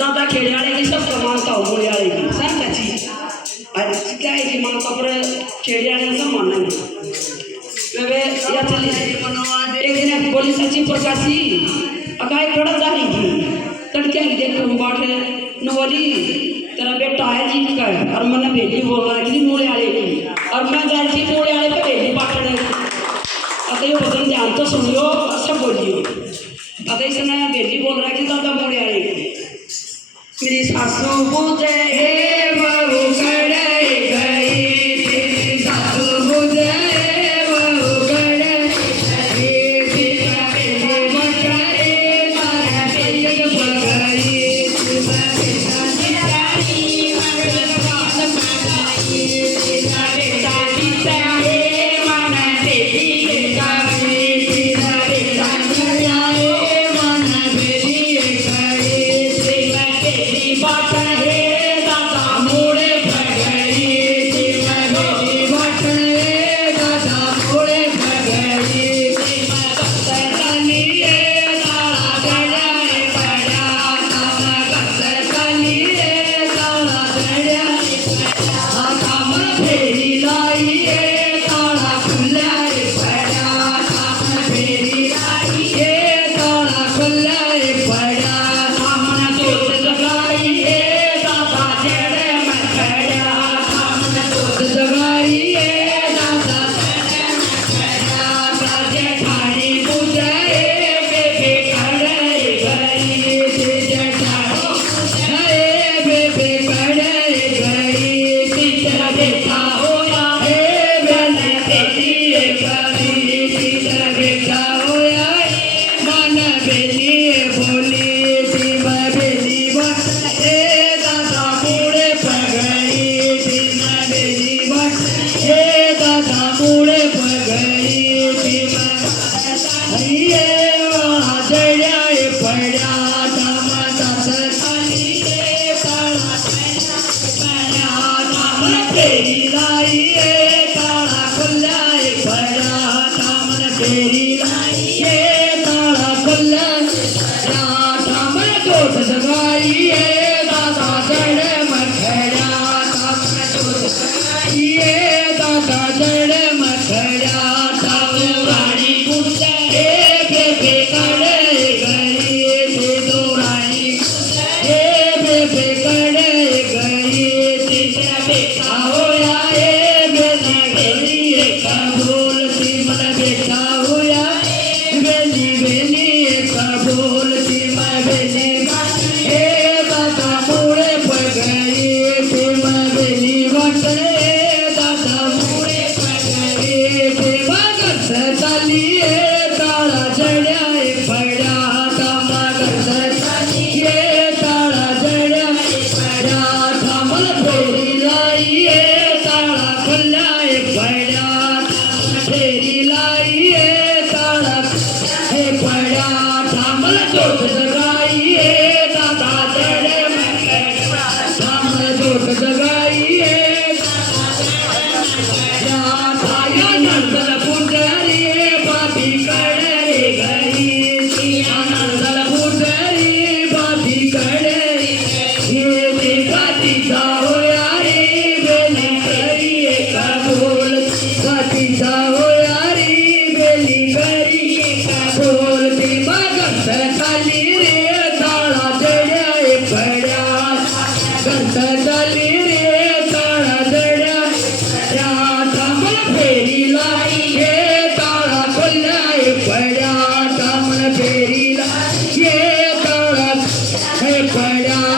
दादा खेड़े वाले की सब मानता हो बोले वाले की सब अच्छी अरे क्या है कि मानता पर खेड़े वाले सब मानना है वे या चली एक दिन बोली सचिव प्रकाशी अकाई कड़ा जा रही थी तड़के ही देख हम बाट न बोली तेरा बेटा है जीत कर और मैंने भेजी बोल रहा है कि मूड़े वाले की और मैं जा रही थी मूड़े वाले पे भेजी पाटने করিস না যে জীবন রাখিস মরে আরে मेरी सासू बोले કુળે ગઈ હૈયે પડ્યા तेरी लाई ए तारा खुल्ला ए भरा तामन तेरी Música सोच सदाइए दादा પડ્યા